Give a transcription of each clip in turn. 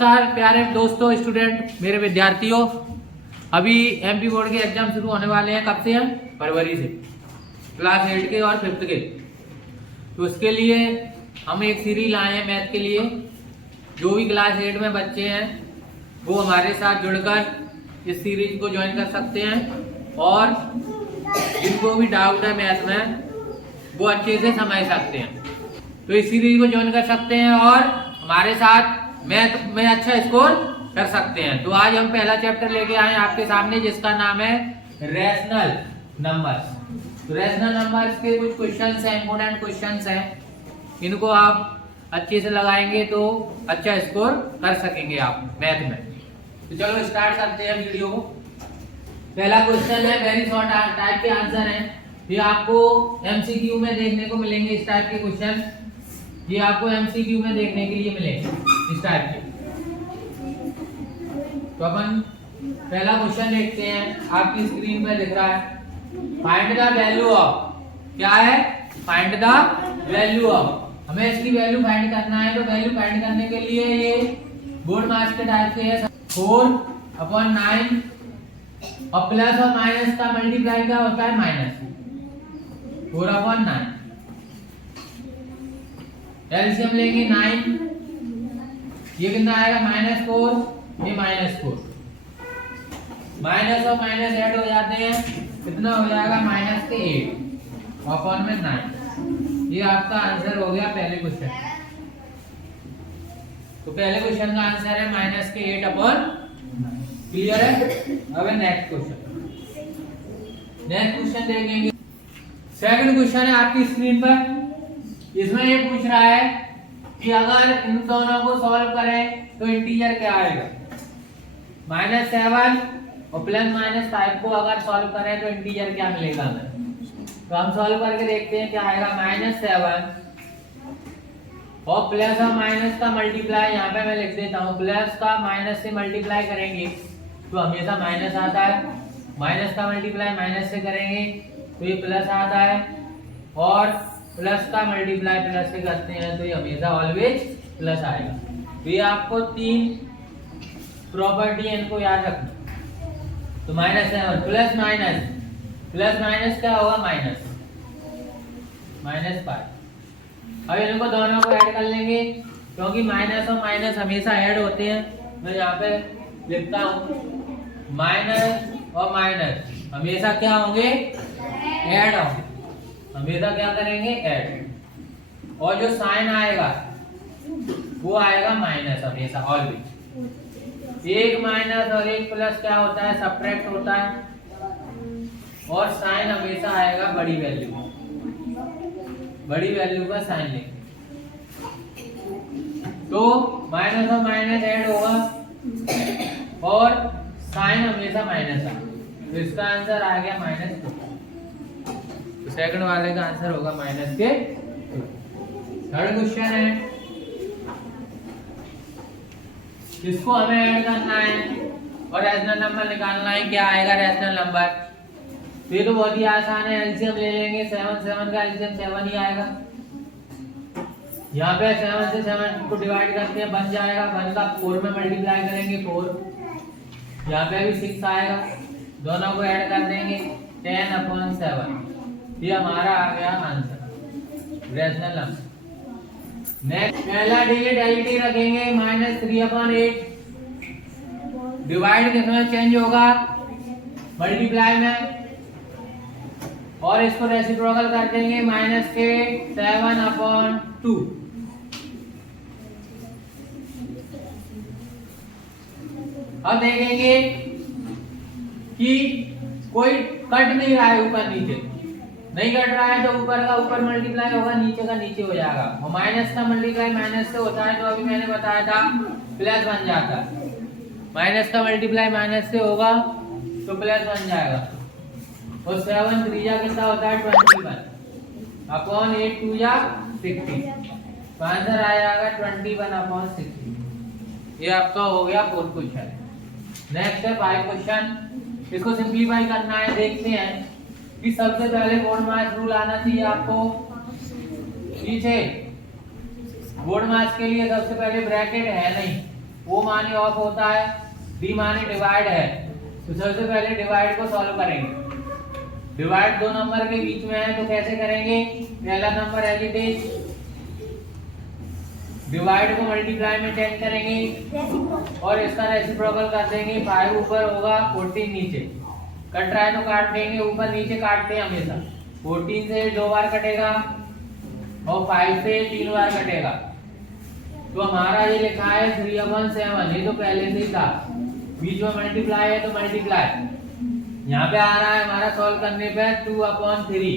नमस्कार प्यारे दोस्तों, स्टूडेंट, मेरे विद्यार्थियों। अभी एमपी बोर्ड के एग्जाम शुरू होने वाले हैं। कब से हैं? फरवरी से, क्लास 8 के और 5th के। तो उसके लिए हम एक सीरीज लाए हैं मैथ के लिए। जो भी क्लास 8 में बच्चे हैं वो हमारे साथ जुड़कर इस सीरीज को ज्वाइन कर सकते हैं और जिनको भी डाउट है मैथ में वो अच्छे से समझ सकते हैं। तो इस सीरीज को ज्वाइन कर सकते हैं और हमारे साथ मैथ में अच्छा स्कोर कर सकते हैं। तो आज हम पहला चैप्टर लेके आए हैं आपके सामने, जिसका नाम है रैशनल नंबर्स। तो रैशनल नंबर्स के कुछ क्वेश्चंस हैं, इंपोर्टेंट क्वेश्चंस हैं। इनको आप अच्छे से लगाएंगे तो अच्छा स्कोर कर सकेंगे आप मैथ में। तो चलो स्टार्ट करते हैं वीडियो को। पहला क्वेश्चन है, वेरी शॉर्ट टाइप के आंसर हैं। ये आपको एमसीक्यू में देखने को मिलेंगे। इस टाइप के क्वेश्चन ये आपको एमसीक्यू में देखने के लिए मिलेंगे इस टाइप के। तो अपन पहला क्वेश्चन देखते हैं, आपकी स्क्रीन पे दिख रहा है। फाइंड द वैल्यू ऑफ, क्या है? Find the value of. हमें इसकी वैल्यू फाइंड करना है। तो वैल्यू फाइंड करने के लिए ये बोर्ड मार्क्स के टाइप से है। 4/9 और प्लस और माइनस का मल्टीप्लाई क्या होता है? माइनस 4/9। एलसीएम लेंगे 9, ये कितना आएगा? -4, ये -4। माइनस और माइनस ऐड हो जाते हैं, कितना हो जाएगा? -8 अपॉन में 9। ये आपका आंसर हो गया पहले क्वेश्चन। तो पहले क्वेश्चन का आंसर है -8 अपॉन 9। क्लियर है? अब नेक्स्ट क्वेश्चन देखेंगे। सेकंड क्वेश्चन है आपकी स्क्रीन पर। इसमें ये पूछ रहा है कि अगर इन दोनों को सॉल्व करें तो इंटीजर क्या आएगा? -7 और +-5 को अगर सॉल्व करें तो इंटीजर क्या मिलेगा हमें? तो हम सॉल्व करके देखते हैं क्या आएगा। -7 और प्लस और माइनस का मल्टीप्लाई, यहाँ पे मैं लिख देता हूँ, प्लस का माइनस से मल्टीप्लाई करेंगे तो हमेशा माइनस आता है। माइनस का मल्टीप्लाई माइनस से करेंगे तो ये प्लस आता है, और प्लस का मल्टीप्लाई प्लस से करते हैं तो ये हमेशा ऑलवेज प्लस आएगा। तो ये आपको 3 प्रॉपर्टी इनको याद रखना। तो -7 प्लस माइनस क्या होगा? -5। अब इनको दोनों को ऐड कर लेंगे, क्योंकि माइनस और माइनस हमेशा ऐड होते हैं। मैं यहाँ पे लिखता हूँ, माइनस और माइनस हमेशा क्या होंगे? ऐड होंगे। हमेशा क्या करेंगे? ऐड। और जो साइन आएगा वो आएगा माइनस हमेशा, ऑलवेज। एक माइनस और एक प्लस क्या होता है? सब्ट्रैक्ट होता है। और साइन हमेशा आएगा बड़ी वैल्यू का साइन लेंगे। तो माइनस और माइनस ऐड होगा और साइन हमेशा माइनस आएगा। तो इसका आंसर आ गया -2। तो सेकंड वाले का आंसर होगा -2। थर्ड क्वेश्चन है, इसको हमें ऐड करना है और रैशनल नंबर निकालना है। क्या आएगा रैशनल नंबर? तो ये तो बहुत ही आसान है। एलसीएम ले लेंगे। 7 का एलसीएम 7 ही आएगा। यहाँ पे 7 से 7 को डिवाइड करते हैं, बन जाएगा। 1 का 4 में मल्टीप्लाई करेंगे 4। यहाँ पे भी 6 आएगा। दोनों को ऐड कर देंगे 10/7। ये हमारा आ गया आंसर रैशनल नंबर। नेक्स्ट पहला डिजिट एलटी रखेंगे, -3/8। डिवाइड किसमें चेंज होगा? मल्टीप्लाई में। और इसको रेसिप्रोकल कर देंगे -7/2। अब देखेंगे कि कोई कट नहीं रहा है, ऊपर नीचे नहीं कट रहा है, तो ऊपर का ऊपर मल्टीप्लाई होगा, नीचे का नीचे हो जाएगा। और माइनस का मल्टीप्लाई माइनस से होता है, तो अभी मैंने बताया था प्लस बन जाता है। माइनस का मल्टीप्लाई माइनस से होगा तो प्लस बन जाएगा। और 7 3 कितना होता है? 21 अपॉन 8 2 60। तो आंसर आ जाएगा 21/60। ये आपका हो गया 4th क्वेश्चन। नेक्स्ट है 5 क्वेश्चन। इसको सिंप्लीफाई करना है। देखते हैं कि सबसे पहले बोर्ड मास रूल आना चाहिए आपको। पीछे बोर्ड मास के लिए सबसे पहले ब्रैकेट है नहीं, O माने ऑफ होता है, D माने डिवाइड है। तो सबसे पहले डिवाइड को सॉल्व करेंगे। डिवाइड दो नंबर के बीच में है तो कैसे करेंगे? पहला number as it is, divide को मल्टीप्लाई में 10 करेंगे और इसका रेसिप्रोकल कर देंगे। 5 ऊपर होगा, 14 नीचे। कट रहा है तो काट देंगे, ऊपर नीचे काटते हैं हमेशा। 14 से 2 बार कटेगा और 5 से 3 बार कटेगा। तो हमारा ये लिखा है 3/7, ये तो पहले से ही था। बीच में मल्टीप्लाई है तो मल्टीप्लाई, यहाँ पे आ रहा है हमारा सॉल्व करने पे 2/3।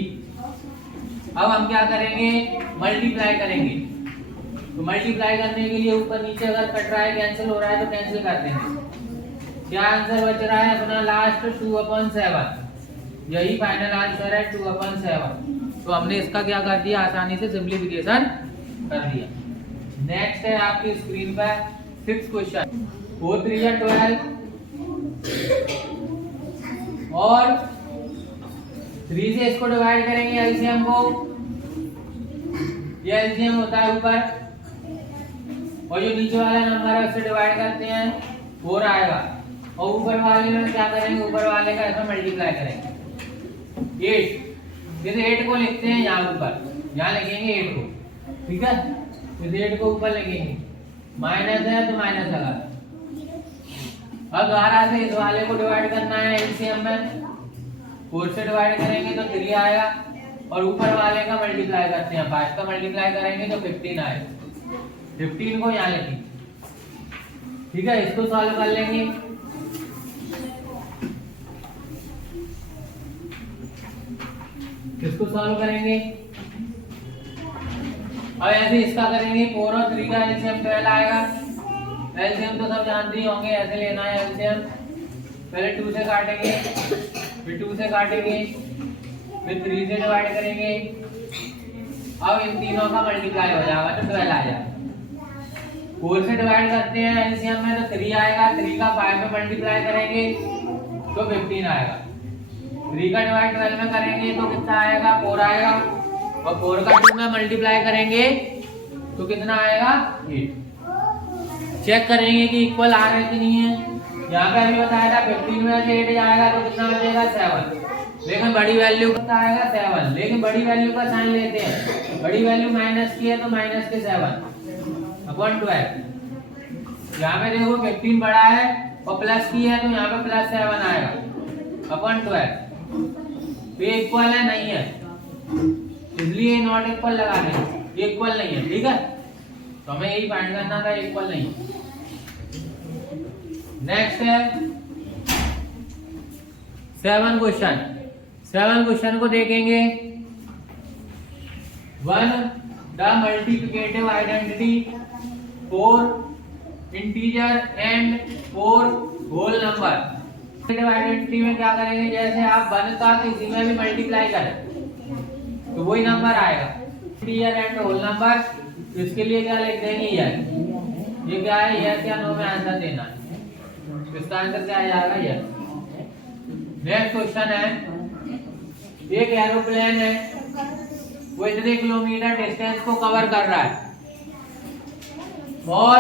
अब हम क्या करेंगे? मल्टीप्लाई करेंगे। तो मल्टीप्लाई करने के लिए ऊपर नीचे अगर कट रहा है, कैंसिल हो रहा है तो कैंसिल कर देंगे। क्या आंसर बच रहा है अपना? लास्ट 2/7। यही फाइनल आंसर है 2/7। तो हमने इसका क्या कर दिया? आसानी से सिंप्लीफिकेशन कर दिया। नेक्स्ट है आपकी स्क्रीन पर 6th क्वेश्चन। 4 3 या 12 और 3 से इसको डिवाइड करेंगे एलसीएम को। ये एलसीएम होता है ऊपर, और जो नीचे वाला नंबर है उससे डिवाइड करते हैं, 4 आएगा। और ऊपर वाले में क्या करेंगे? ऊपर वाले का ऐसा मल्टीप्लाई करेंगे 8। जैसे 8 को लिखते हैं यहाँ ऊपर, यहाँ लिखेंगे 8 को, ठीक है? इस 8 को ऊपर लिखेंगे, माइनस है तो माइनस लगा। अब 12 से इस वाले को डिवाइड करना है एलसीएम में। 4 से डिवाइड करेंगे तो 3 आएगा, और ऊपर वाले का मल्टीप्लाई करते हैं, 5 का मल्टीप्लाई करेंगे तो 15 आएगा। 15 को यहाँ लिखेंगे, ठीक है? इसको सॉल्व कर लेंगे। इसको सॉल्व करेंगे और ऐसे इसका करेंगे। 4 और 3 का एलसीएम 12 आएगा। एलसीएम तो सब जानते ही होंगे, ऐसे लेना है एलसीएम। पहले 2 से काटेंगे, फिर 2 से काटेंगे, फिर 3 से डिवाइड करेंगे। अब इन तीनों का मल्टीप्लाई हो जाएगा तो 12 आ जाएगा। 4 से डिवाइड करते हैं एलसीएम में तो 3 आएगा। 3 का 5 में मल्टीप्लाई करेंगे तो 15 आएगा। 3 का डिवाइड 12 में करेंगे तो कितना आएगा? 4 आएगा। और 4 का 2 में मल्टीप्लाई करेंगे तो कितना आएगा? 8। चेक करेंगे कि इक्वल आ रहे कि नहीं है। यहाँ पे अभी बताया था 15 में से 8 आएगा तो कितना आ जाएगा? 7। लेकिन बड़ी वैल्यू कितना आएगा? 7। लेकिन बड़ी वैल्यू का साइन लेते हैं, बड़ी वैल्यू माइनस की है तो माइनस के 7/12। यहाँ पे देखो 15 बड़ा है और प्लस की है तो यहाँ पे +7 आएगा /12। तो ये इक्वल है? नहीं है, इसलिए नॉट इक्वल लगा देंगे। इक्वल नहीं है, ठीक है? तो हमें यही फाइंड करना था, इक्वल नहीं। नेक्स्ट है 7 क्वेश्चन। 7 क्वेश्चन को देखेंगे। 1 the multiplicative identity 4 integer and 4 whole number. Identity में क्या करेंगे? जैसे आप 1 का किसी में भी मल्टीप्लाई करें तो वही नंबर आएगा। इंटीजर एंड होल नंबर, इसके लिए क्या लिख देंगे? ये क्या है? यस या नो में आंसर देना है। इसका आंसर क्या आ जाएगा? यस। नेक्स्ट क्वेश्चन है, एक एरोप्लेन है, वो इतने किलोमीटर डिस्टेंस को कवर कर रहा है और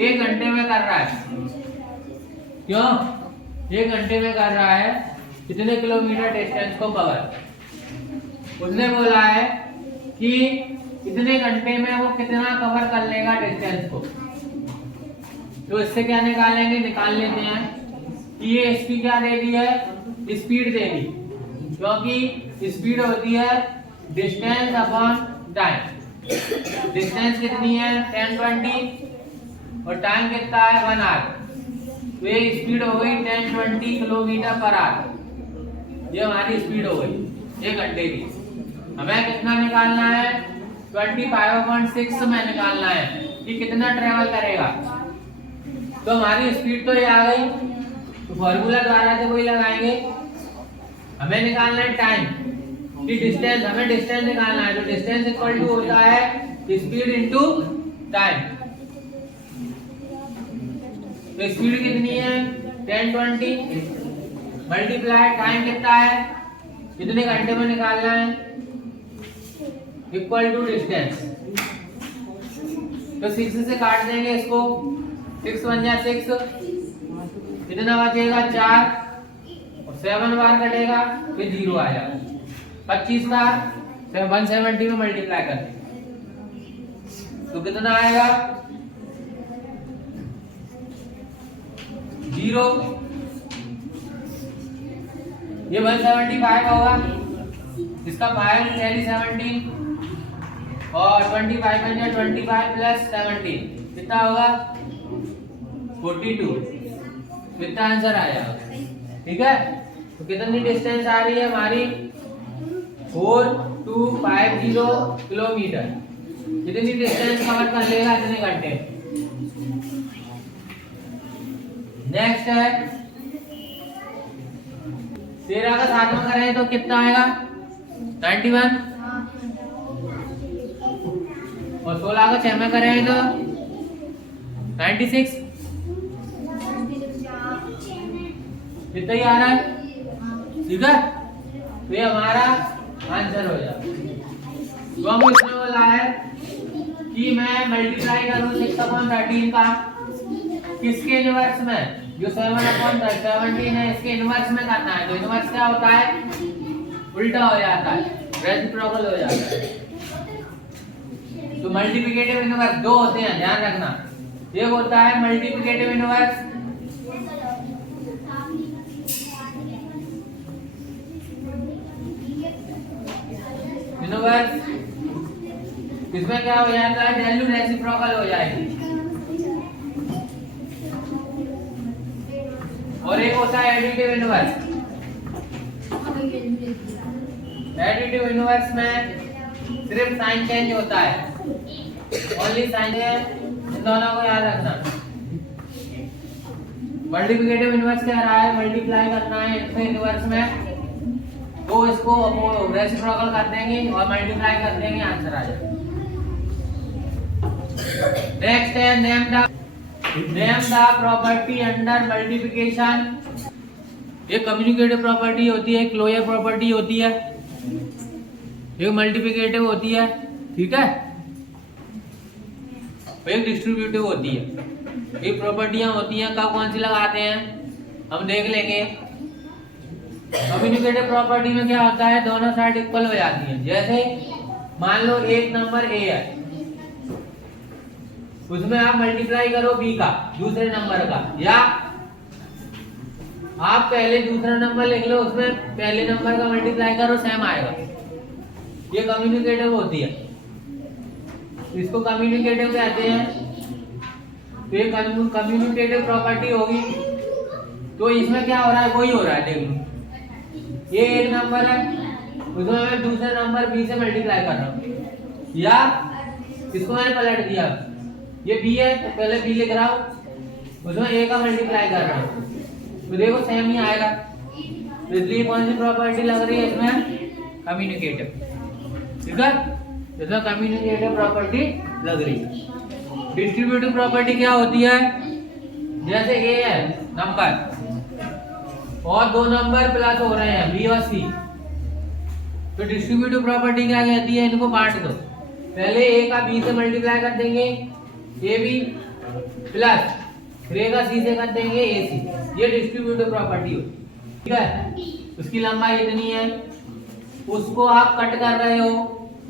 1 घंटे में कर रहा है। क्यों 1 घंटे में कर रहा है? कितने किलोमीटर डिस्टेंस को कवर? उसने बोला है कि इतने घंटे में वो कितना कवर कर लेगा डिस्टेंस को। तो इससे क्या निकालेंगे? निकाल लेते हैं कि ये इसकी क्या दे दी है? स्पीड दे दी, क्योंकि स्पीड होती है डिस्टेंस अपॉन टाइम। डिस्टेंस कितनी है? 10-20 और टाइम कितना है? 1 आवर। तो ये स्पीड हो गई 10-20 किलोमीटर पर आवर। ये हमारी स्पीड हो गई 1 घंटे की। हमें कितना निकालना है? 25/6 में निकालना है कि कितना ट्रेवल करेगा। तो हमारी स्पीड तो ये आ गई, तो फॉर्मूला द्वारा से कोई लगाएंगे। हमें निकालना है टाइम कि डिस्टेंस, हमें डिस्टेंस निकालना है। तो डिस्टेंस इक्वल टू होता है स्पीड इनटू टाइम। तो स्पीड कितनी है? 10-20 मल्टीप्लाई टाइम कितना है? कितने घंटे में निकालना है? Equal to distance. तो 6 से काट देंगे इसको 6 1 जा 6, कितना बचेगा 4, और 7 बार कटेगा फिर 0 आएगा। 25 का 170 में मल्टीप्लाई कर तो कितना आएगा 0। ये 175 होगा, इसका 5 कैरी 17 और 25 बन जाए 25 प्लस 17 कितना होगा 42, कितना आंसर आया। ठीक है, तो कितनी डिस्टेंस आ रही है हमारी 4250 किलोमीटर। कितनी डिस्टेंस कवर कर लेगा इतने घंटे। नेक्स्ट है 13 का 7 में करें तो कितना आएगा 91, और 16 का 6 में करें तो 96, कितना ही आ रहा है। ठीक है, तो ये हमारा आंसर हो जाए। तो हम इसमें बोला है कि मैं मल्टीप्लाई करूं 6/13 का किसके इनवर्स में, जो 7/17 है इसके इनवर्स में करना है। तो इनवर्स क्या होता है उल्टा हो जाता है, रेसिप्रोकल हो जाता है। तो मल्टीप्लिकेटिव इनवर्स दो होते हैं, ध्यान रखना। एक होता है मल्टीप्लिकेटिव इनवर्स, इनवर्स इसमें क्या हो जाता है वैल्यू रेसिप्रोकल हो जाएगी। और एक होता है एडिटिव इनवर्स। एडिटिव इनवर्स में सिर्फ साइन चेंज होता है, ओनली साइन है, इन दोनों को याद रखना। मल्टीप्लिकेटिव इनवर्स क्या रहा है, मल्टीप्लाई करना है इसमें इनवर्स में, तो इसको रेसिप्रोकल कर देंगे और मल्टीप्लाई कर देंगे, आंसर आ जाएगा। नेक्स्ट है name the property under multiplication. एक कम्युनिकेटिव प्रॉपर्टी होती है, एक क्लोजर प्रॉपर्टी होती है, एक मल्टीप्लिकेटिव होती है। ठीक है, एक डिस्ट्रीब्यूटिव होती है। ये प्रॉपर्टियां होती हैं, कब कौन सी लगाते हैं हम देख लेंगे। कम्युनिकेटिव प्रॉपर्टी में क्या होता है दोनों साइड इक्वल हो जाती हैं। जैसे मान लो एक नंबर ए है, उसमें आप मल्टीप्लाई करो बी का दूसरे नंबर का, या आप पहले दूसरा नंबर लिख लो उसमें पहले नंबर का मल्टीप्लाई करो, सेम आएगा। ये कम्युनिकेटिव होती है, इसको कम्युनिकेटिव कहते हैं। तो ये कम्युनिकेटिव प्रॉपर्टी होगी। तो इसमें क्या हो रहा है वही हो रहा है, देख लो ये एक नंबर है, उसमें मैं दूसरे नंबर बी से मल्टीप्लाई कर रहा हूँ, या इसको मैंने पलट दिया, ये बी है तो पहले बी लिख रहा हूँ, उसमें ए का मल्टीप्लाई कर रहा हूँ, तो देखो सेम ही आएगा। तो इसलिए कौन सी प्रॉपर्टी लग रही है इसमें, कम्युनिकेटिव। ठीक है, इसमें कम्युनिकेटिव प्रॉपर्टी लग रही है। डिस्ट्रीब्यूटिव प्रॉपर्टी क्या होती है, जैसे ए है नंबर और दो नंबर प्लस हो रहे हैं बी और सी, तो डिस्ट्रीब्यूटिव प्रॉपर्टी क्या कहती है, इनको बांट दो। पहले ए का बी से मल्टीप्लाई कर देंगे ए बी, प्लस फिर ए का सी से कर देंगे ए सी। ये डिस्ट्रीब्यूटिव प्रॉपर्टी होती है। ठीक है, उसकी लंबाई इतनी है, उसको आप कट कर रहे हो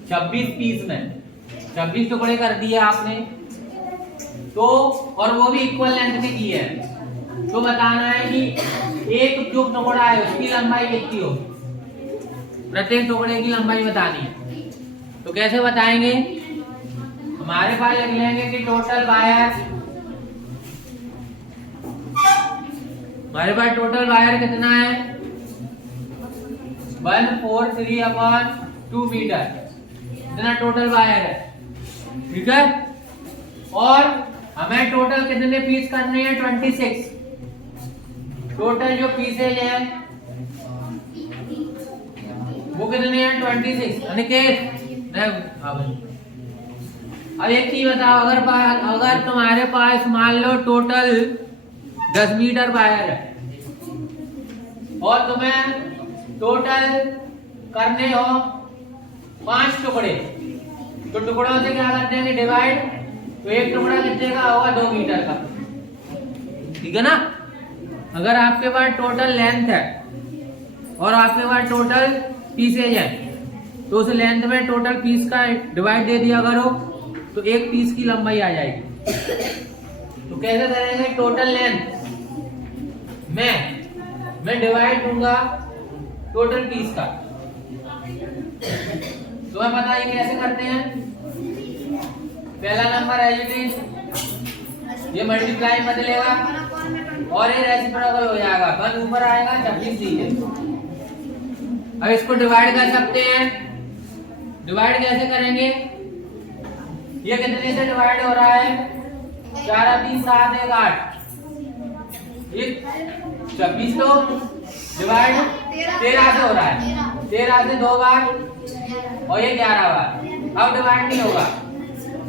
26 पीस में, 26 टुकड़े कर दिए आपने, तो और वो भी इक्वल लेंथ के की है। तो बताना है कि एक जो टुकड़ा है उसकी लंबाई कितनी होगी, प्रत्येक टुकड़े की लंबाई बतानी है। तो कैसे बताएंगे, हमारे पास लिख लेंगे कि टोटल वायर, हमारे पास टोटल वायर कितना है 143/2 मीटर, इतना टोटल वायर है। ठीक है, और हमें टोटल कितने पीस करने हैं 26। टोटल जो पीसेज है वो कितने हैं 26। अनिकेत अब एक चीज बताओ, अगर तुम्हारे पास मान लो टोटल 10 मीटर वायर है और तुम्हें टोटल करने हो 5 टुकड़े, तो टुकड़ों से क्या कर देंगे डिवाइड, तो एक टुकड़ा कितने का होगा 2 मीटर का। ठीक है ना। अगर आपके पास टोटल लेंथ है और आपके पास टोटल पीसेज है तो उस लेंथ में टोटल पीस का डिवाइड दे दिया करो तो एक पीस की लंबाई आ जाएगी। तो कैसे करेंगे, टोटल लेंथ मैं डिवाइड दूंगा टोटल पीस का। तो मैं पता है कैसे करते हैं। पहला नंबर एज ये मल्टीप्लाई बदलेगा और ये रेसिप्रोकल हो जाएगा, 1 ऊपर आएगा 26 नीचे। अब इसको डिवाइड कर सकते हैं। डिवाइड कैसे करेंगे, ये कितने से डिवाइड हो रहा है, 4 3 7 1 8, ये 26 तो डिवाइड 13 से हो रहा है, 13 से 2 बार और ये 11 बार। अब डिवाइड नहीं होगा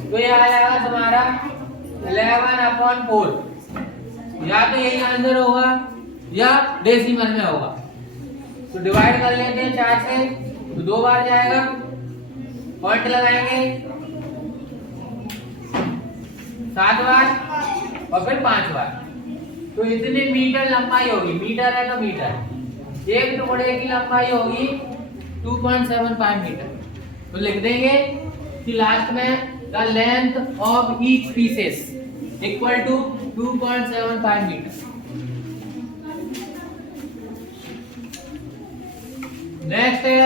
तो ये आ जाएगा तुम्हारा 11/4। या तो यही आंसर होगा या डेसिमल में होगा। तो डिवाइड कर लेते हैं 4 से तो 2 बार जाएगा, पॉइंट लगाएंगे 7 बार और फिर 5 बार। तो इतने मीटर लंबाई होगी, मीटर है तो मीटर, एक टुकड़े की लंबाई होगी 2.75 मीटर। तो लिख देंगे कि लास्ट में the length of each pieces equal to 2.75 metre. Next है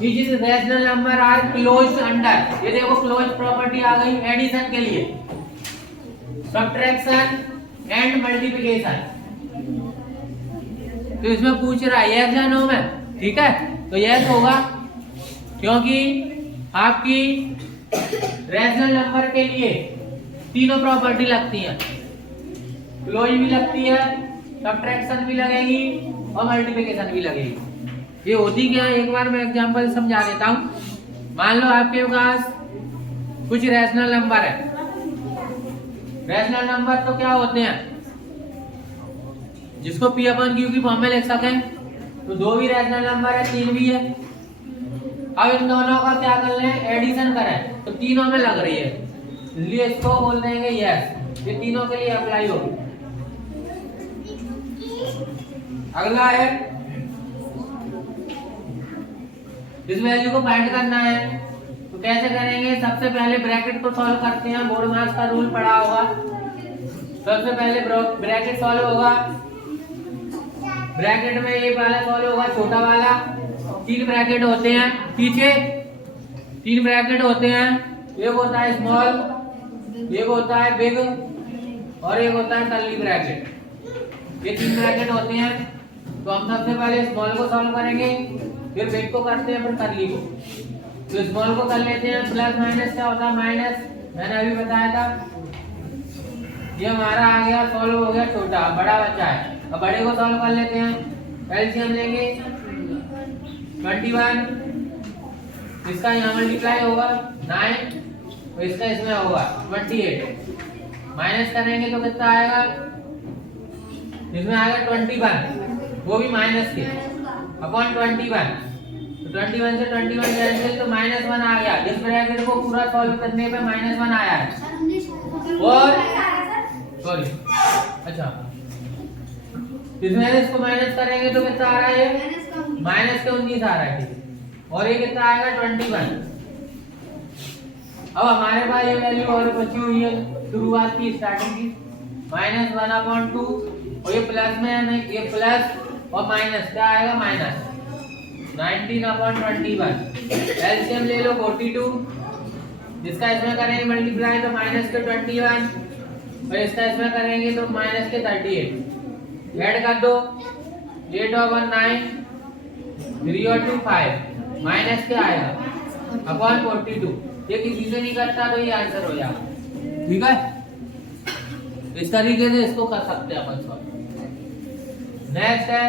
which rational number are closed under. ये देखो क्लोज प्रॉपर्टी आ गई एडिशन के लिए, सब्ट्रैक्शन एंड मल्टीप्लिकेशन। तो इसमें पूछ रहा है यस या नो में, ठीक है तो यस होगा क्योंकि आपकी रैशनल नंबर के लिए तीनों प्रॉपर्टी लगती हैं, क्लोज भी लगती है, सब्ट्रैक्शन भी लगेगी और मल्टीप्लिकेशन भी लगेगी। ये होती क्या है, एक बार मैं एग्जांपल समझा देता हूँ। मान लो आपके पास कुछ रैशनल नंबर है। रैशनल नंबर तो क्या होते हैं, जिसको P/Q की फॉर्म में लिख सकें। तो 2 भी रैशनल नंबर है, 3 भी है। अब इन दोनों का क्या कर लें, एडिशन करें तो तीनों में लग रही है, इसलिए इसको बोल देंगे यस। ये तीनों के लिए अप्लाई होगी। अगला है इस वैल्यू को फाइंड करना है। तो कैसे करेंगे, सबसे पहले ब्रैकेट को सॉल्व करते हैं। बोर्ड मास का रूल पढ़ा होगा। सबसे पहले ब्रैकेट सॉल्व होगा, ब्रैकेट में ये वाला सॉल्व होगा, छोटा वाला। 3 ब्रैकेट होते हैं पीछे, 3 ब्रैकेट होते हैं। एक होता है स्मॉल, एक होता है बिग और एक होता है कर्ली ब्रैकेट। ये 3 ब्रैकेट होते हैं। तो हम सबसे पहले स्मॉल को सॉल्व करेंगे, फिर बिग को करते हैं, फिर कर्ली को। तो स्मॉल को कर लेते हैं। प्लस माइनस क्या होता है, माइनस, मैंने अभी बताया था। ये हमारा आ गया, सॉल्व हो गया छोटा, बड़ा बचा है। अब बड़े को सॉल्व कर लेते हैं। एलसीएम लेंगे 21, इसका यहाँ मल्टीप्लाई होगा 9, तो इसका इसमें होगा 28। माइनस करेंगे तो कितना आएगा, इसमें आएगा 21, वो भी माइनस के अपॉन 21। तो 21 से 21 कैंसिल तो -1 आ गया। इस ब्रैकेट को पूरा सॉल्व करने पे -1 आया है। और सॉरी, अच्छा इसमें इसको माइनस करेंगे तो कितना आ रहा है, माइनस के 19 आ रहा है, ठीक है। और ये कितना आएगा 21। अब हमारे पास ये वैल्यू और बची हुई है शुरुआत की, स्टार्टिंग की, -1/2। और ये प्लस में है नहीं, ये प्लस और माइनस क्या आएगा, माइनस 19/21। एलसीएम ले लो 42, जिसका इसमें करेंगे मल्टीप्लाई तो माइनस के 21 और इसका इसमें करेंगे तो माइनस के 38। ऐड कर दो 8 और 9, 3 और 2 5, माइनस क्या आएगा अपॉन 42। ये किसी से नहीं करता तो ये आंसर हो जाएगा, ठीक है। इस तरीके से इसको कर सकते हैं अपन सॉल्व। नेक्स्ट है